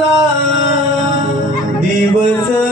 आनंदाचा दिवस